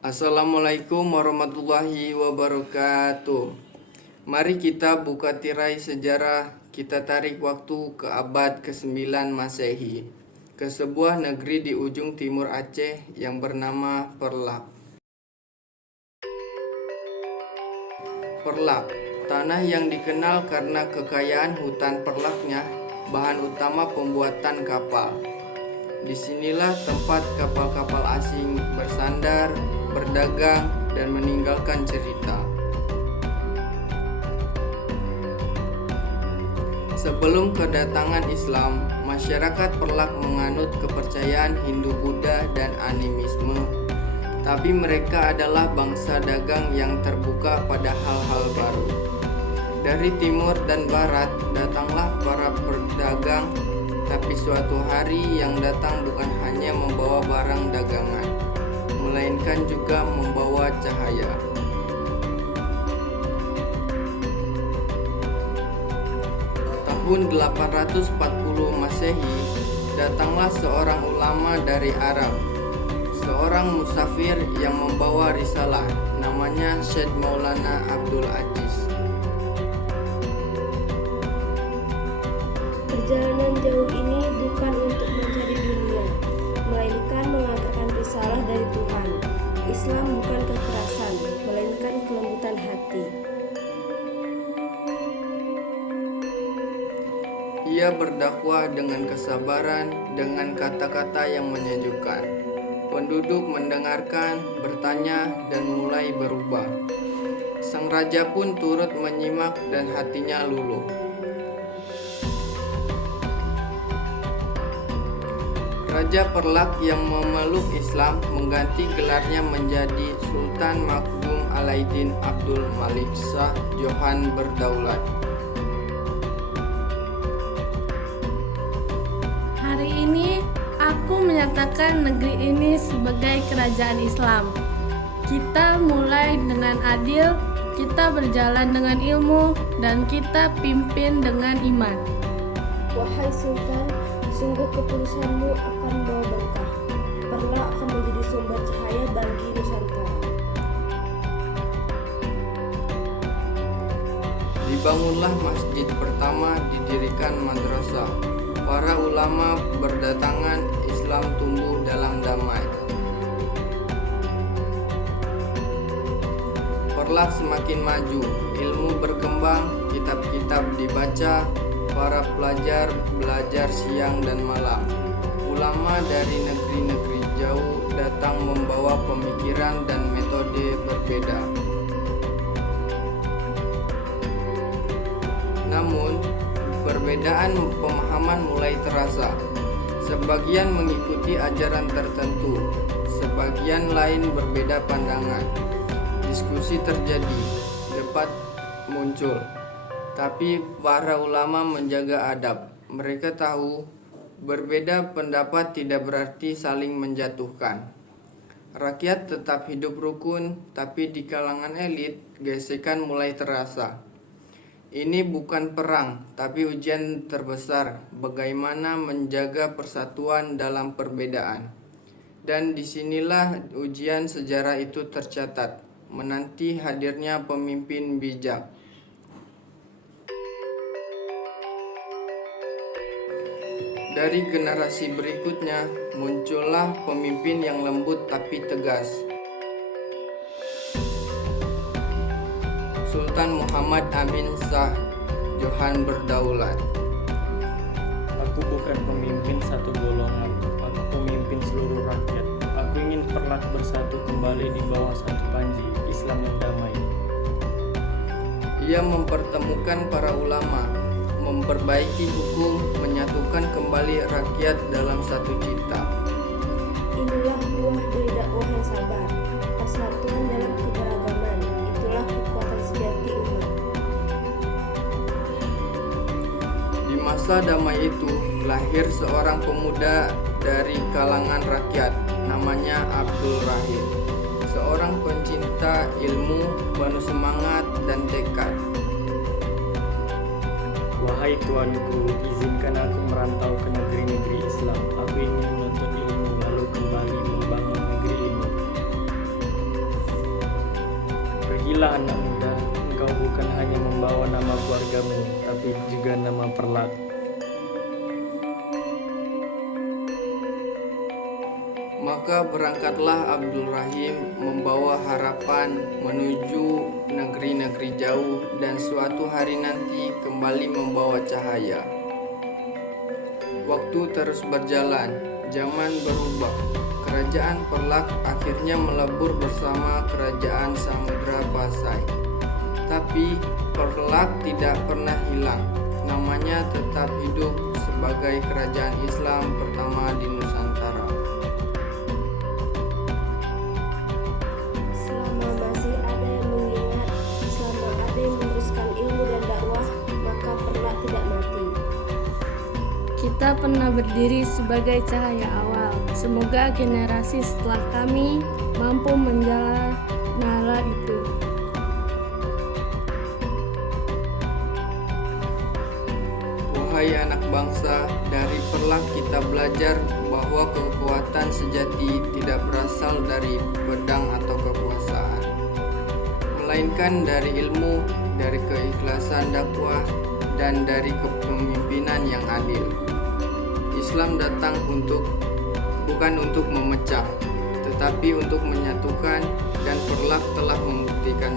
Assalamualaikum warahmatullahi wabarakatuh. Mari kita buka tirai sejarah, kita tarik waktu ke abad ke-9 Masehi, ke sebuah negeri di ujung timur Aceh yang bernama Perlak. Perlak, tanah yang dikenal karena kekayaan hutan perlaknya, bahan utama pembuatan kapal. Disinilah tempat kapal-kapal asing bersandar, berdagang, dan meninggalkan cerita. Sebelum kedatangan Islam, masyarakat Perlak menganut kepercayaan Hindu-Buddha dan animisme. Tapi mereka adalah bangsa dagang yang terbuka pada hal-hal baru. Dari timur dan barat datanglah para pedagang, tapi suatu hari yang datang bukan hanya membawa barang dagangan, melainkan juga membawa cahaya. Tahun 840 Masehi, datanglah seorang ulama dari Arab, seorang musafir yang membawa risalah, namanya Syekh Maulana Abdul Aziz. Perjalanan jauh ini bukan untuk mencari dunia, melainkan mengantarkan risalah dari Tuhan. Islam bukan kekerasan, melainkan kelembutan hati. Ia berdakwah dengan kesabaran, dengan kata-kata yang menyejukkan. Penduduk mendengarkan, bertanya, dan mulai berubah. Sang raja pun turut menyimak dan hatinya luluh. Raja Perlak yang memeluk Islam mengganti gelarnya menjadi Sultan Makdum Alaiddin Abdul Malik Shah Johan Berdaulat. Hari ini aku menyatakan negeri ini sebagai kerajaan Islam. Kita mulai dengan adil, kita berjalan dengan ilmu, dan kita pimpin dengan iman. Wahai Sultan, sungguh keputusanmu akan bawa berkah. Perlak akan menjadi sumber cahaya bagi Nusantara. Dibangunlah masjid pertama, didirikan madrasah. Para ulama berdatangan, Islam tumbuh dalam damai. Perlak semakin maju, ilmu berkembang, kitab-kitab dibaca, para pelajar belajar siang dan malam. Ulama dari negeri-negeri jauh datang membawa pemikiran dan metode berbeda. Namun, perbedaan pemahaman mulai terasa. Sebagian mengikuti ajaran tertentu, sebagian lain berbeda pandangan. Diskusi terjadi, debat muncul. Tapi para ulama menjaga adab. Mereka tahu berbeda pendapat tidak berarti saling menjatuhkan. Rakyat tetap hidup rukun, tapi di kalangan elit gesekan mulai terasa. Ini bukan perang, tapi ujian terbesar, bagaimana menjaga persatuan dalam perbedaan. Dan disinilah ujian sejarah itu tercatat, menanti hadirnya pemimpin bijak. Dari generasi berikutnya, muncullah pemimpin yang lembut tapi tegas. Sultan Muhammad Amin Shah Johan Berdaulat. Aku bukan pemimpin satu golongan, aku pemimpin seluruh rakyat. Aku ingin Perlak bersatu kembali di bawah satu panji, Islam yang damai. Ia mempertemukan para ulama, memperbaiki hukum, menyatukan kembali rakyat dalam satu cita. Inilah buah dari dakwah yang sabar, persatuan dalam keberagaman. Itulah kekuatan sejati umat. Di masa damai itu, lahir seorang pemuda dari kalangan rakyat, namanya Abdul Rahim. Seorang pencinta ilmu, penuh semangat dan tekad. Wahai Tuanku, izinkan aku merantau ke negeri-negeri Islam. Aku ingin menuntut ilmu lalu kembali membangun negeri ini. seragamu, tapi juga nama Perlak. Maka berangkatlah Abdul Rahim membawa harapan menuju negeri-negeri jauh dan suatu hari nanti kembali membawa cahaya. Waktu terus berjalan, zaman berubah. Kerajaan Perlak akhirnya melebur bersama kerajaan Samudra Pasai. Tapi Perlak tidak pernah hilang. Namanya tetap hidup sebagai kerajaan Islam pertama di Nusantara. Selama masih ada yang mengingat, selama ada yang meneruskan ilmu dan dakwah, maka Perlak tidak mati. Kita pernah berdiri sebagai cahaya awal. Semoga generasi setelah kami mampu menjalar nyala itu. Wahai anak bangsa, dari Perlak kita belajar bahwa kekuatan sejati tidak berasal dari pedang atau kekuasaan, melainkan dari ilmu, dari keikhlasan dakwah, dan dari kepemimpinan yang adil. Islam datang bukan untuk memecah, tetapi untuk menyatukan, dan Perlak telah membuktikannya.